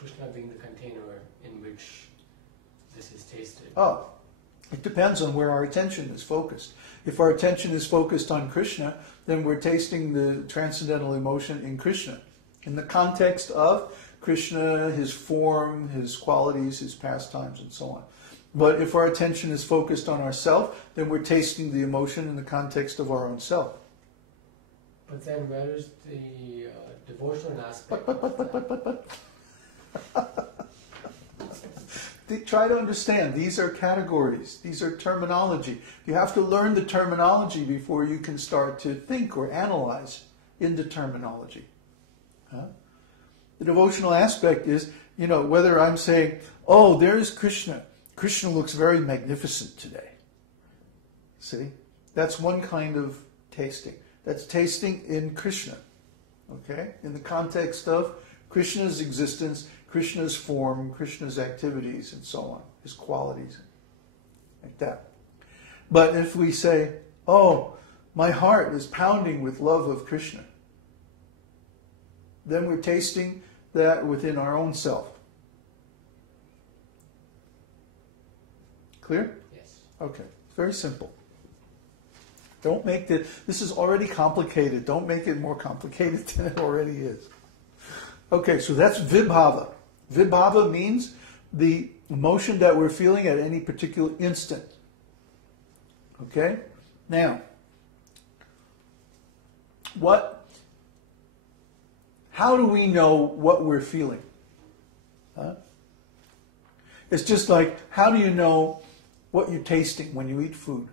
Krishna being the container in which this is tasted? Oh, it depends on where our attention is focused. If our attention is focused on Krishna, then we're tasting the transcendental emotion in Krishna, in the context of Krishna, his form, his qualities, his pastimes, and so on. But if our attention is focused on ourself, then we're tasting the emotion in the context of our own self. But then where is the devotional aspect? Try to understand, these are categories, these are terminology. You have to learn the terminology before you can start to think or analyze in the terminology. Huh? The devotional aspect is, whether I'm saying, oh, there's Krishna. Krishna looks very magnificent today. See? That's one kind of tasting. That's tasting in Krishna. Okay? In the context of Krishna's existence, Krishna's form, Krishna's activities, and so on, his qualities, like that. But if we say, oh, my heart is pounding with love of Krishna, then we're tasting that within our own self. Clear? Yes. Okay. It's very simple. Don't make this is already complicated. Don't make it more complicated than it already is. Okay, so that's vibhava. Vibhava means the emotion that we're feeling at any particular instant. Okay? Now, how do we know what we're feeling? Huh? It's just like, how do you know what you're tasting when you eat food?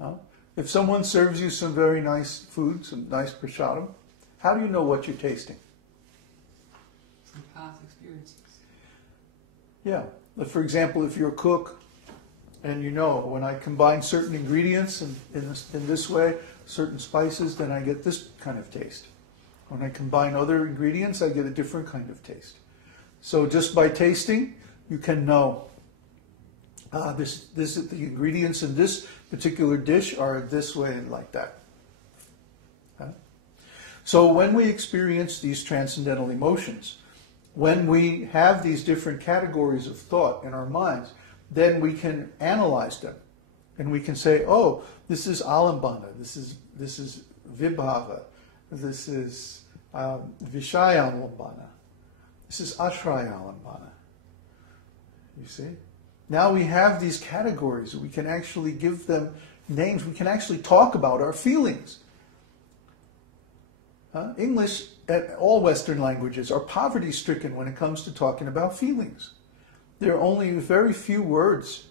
Huh? If someone serves you some very nice food, some nice prasadam, how do you know what you're tasting? From past experiences. Yeah. For example, if you're a cook and when I combine certain ingredients in this way, certain spices, then I get this kind of taste. When I combine other ingredients, I get a different kind of taste. So just by tasting, you can know the ingredients in this particular dish are this way and like that. Okay? So when we experience these transcendental emotions, when we have these different categories of thought in our minds, then we can analyze them. And we can say, oh, this is alambana, this is vibhava, this is vishaya alambana, this is ashraya alambana. You see? Now we have these categories. We can actually give them names. We can actually talk about our feelings. English, and all Western languages, are poverty-stricken when it comes to talking about feelings. There are only very few words.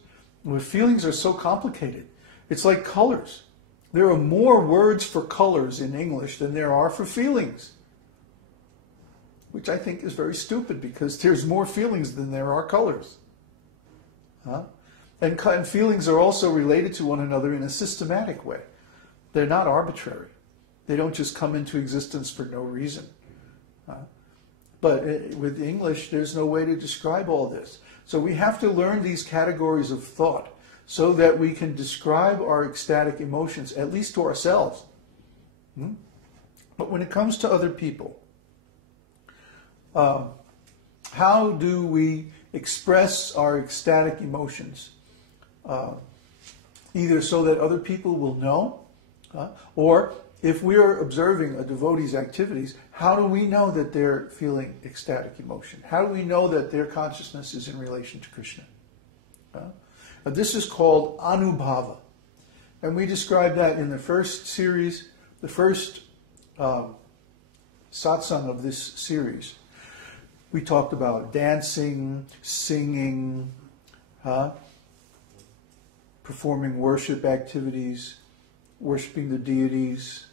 Feelings are so complicated. It's like colors. There are more words for colors in English than there are for feelings, which I think is very stupid because there's more feelings than there are colors. And feelings are also related to one another in a systematic way. They're not arbitrary. They don't just come into existence for no reason. But with English, there's no way to describe all this. So we have to learn these categories of thought so that we can describe our ecstatic emotions, at least to ourselves. But when it comes to other people, how do we express our ecstatic emotions? Either so that other people will know, or if we are observing a devotee's activities, how do we know that they're feeling ecstatic emotion? How do we know that their consciousness is in relation to Krishna? This is called anubhava. And we described that in the first series, the first satsang of this series. We talked about dancing, singing, performing worship activities, worshiping the deities,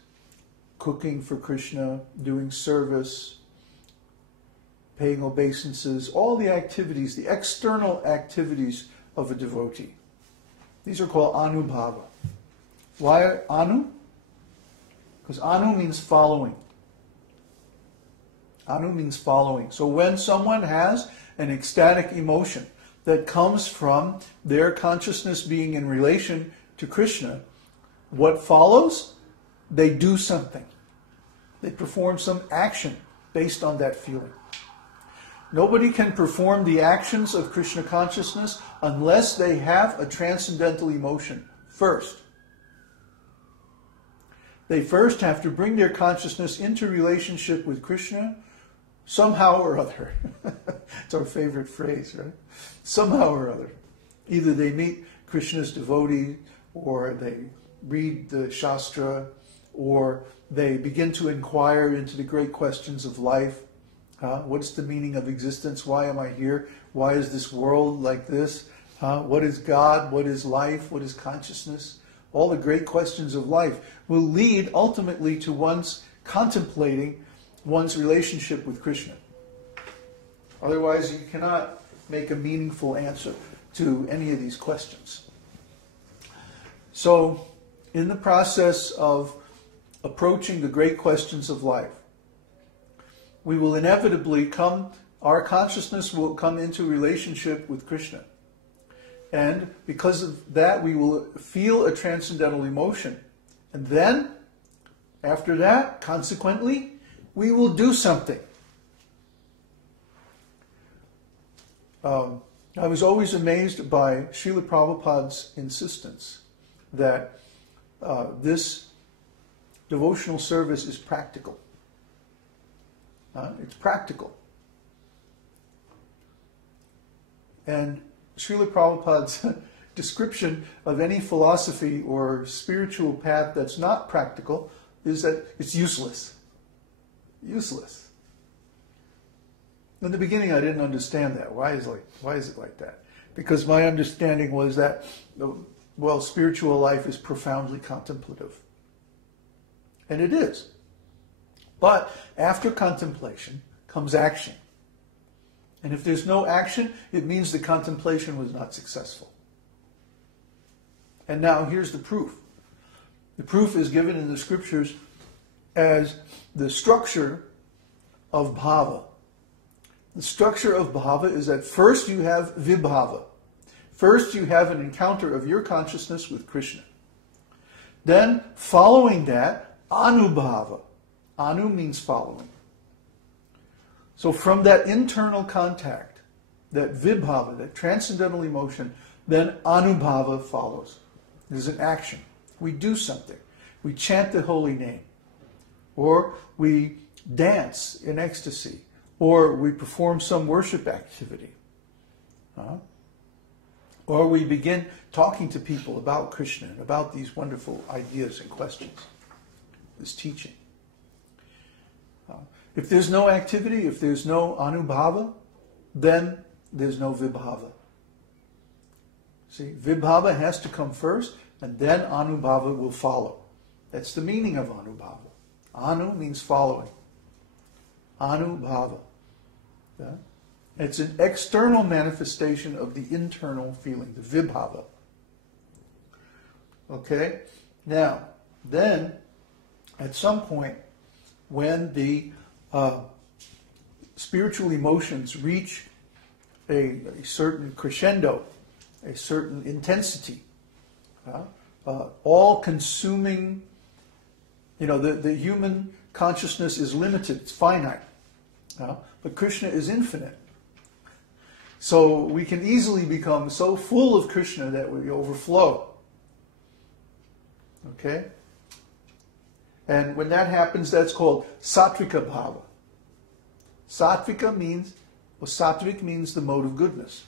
cooking for Krishna, doing service, paying obeisances, all the activities, the external activities of a devotee. These are called anubhava. Why anu? Because anu means following. Anu means following. So when someone has an ecstatic emotion that comes from their consciousness being in relation to Krishna, what follows? They do something. They perform some action based on that feeling. Nobody can perform the actions of Krishna consciousness unless they have a transcendental emotion first. They first have to bring their consciousness into relationship with Krishna somehow or other. It's our favorite phrase, right? Somehow or other. Either they meet Krishna's devotee, or they read the Shastra, or they begin to inquire into the great questions of life. What's the meaning of existence? Why am I here? Why is this world like this? What is God? What is life? What is consciousness? All the great questions of life will lead ultimately to one's contemplating one's relationship with Krishna. Otherwise, you cannot make a meaningful answer to any of these questions. So, in the process of approaching the great questions of life, we will inevitably our consciousness will come into relationship with Krishna. And because of that, we will feel a transcendental emotion. And then, after that, consequently, we will do something. I was always amazed by Srila Prabhupada's insistence that this devotional service is practical. It's practical. And Srila Prabhupada's description of any philosophy or spiritual path that's not practical is that it's useless. Useless. In the beginning I didn't understand that. Why is it like that? Because my understanding was that, well, spiritual life is profoundly contemplative. And it is. But after contemplation comes action. And if there's no action, it means the contemplation was not successful. And now here's the proof. The proof is given in the scriptures as the structure of bhava. The structure of bhava is that first you have vibhava. First you have an encounter of your consciousness with Krishna. Then, following that, anubhava. Anu means following. So from that internal contact, that vibhava, that transcendental emotion, then anubhava follows. There's an action. We do something. We chant the holy name. Or we dance in ecstasy. Or we perform some worship activity. Or we begin talking to people about Krishna and about these wonderful ideas and questions. This teaching. If there's no activity, if there's no anubhava, then there's no vibhava. See, vibhava has to come first, and then anubhava will follow. That's the meaning of anubhava. Anu means following. Anubhava. Yeah? It's an external manifestation of the internal feeling, the vibhava. Okay? Now, then, at some point, when the spiritual emotions reach a certain crescendo, a certain intensity, all-consuming, the human consciousness is limited, it's finite, but Krishna is infinite. So we can easily become so full of Krishna that we overflow. Okay? And when that happens, that's called sattvika bhava. Sattvik means the mode of goodness.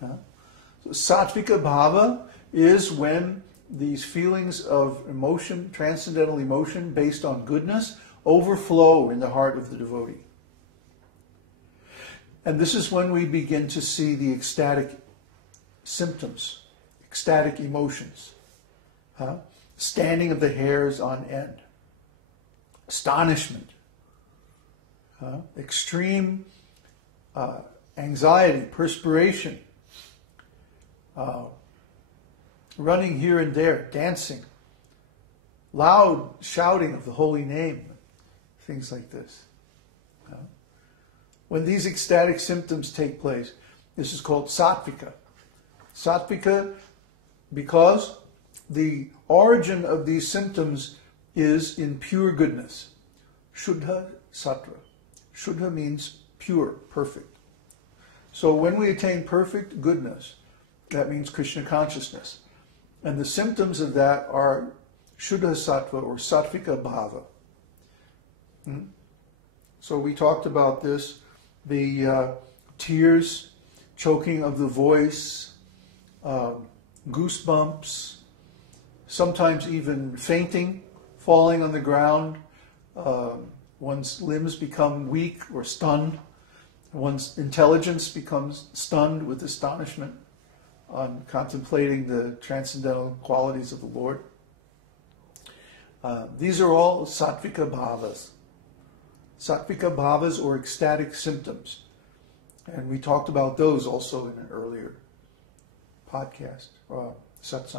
So sattvika bhava is when these feelings of emotion, transcendental emotion based on goodness, overflow in the heart of the devotee. And this is when we begin to see the ecstatic symptoms, ecstatic emotions. Standing of the hairs on end. Astonishment. Extreme anxiety, perspiration. Running here and there, dancing. Loud shouting of the holy name. Things like this. When these ecstatic symptoms take place, this is called sattvika. Sattvika because the origin of these symptoms is in pure goodness. Shuddha Sattva. Shuddha means pure, perfect. So when we attain perfect goodness, that means Krishna consciousness. And the symptoms of that are Shuddha Sattva or Sattvika-bhava. So we talked about this, the tears, choking of the voice, goosebumps, sometimes even fainting, falling on the ground. One's limbs become weak or stunned. One's intelligence becomes stunned with astonishment on contemplating the transcendental qualities of the Lord. These are all sattvika bhavas. Sattvika bhavas or ecstatic symptoms. And we talked about those also in an earlier podcast, satsang.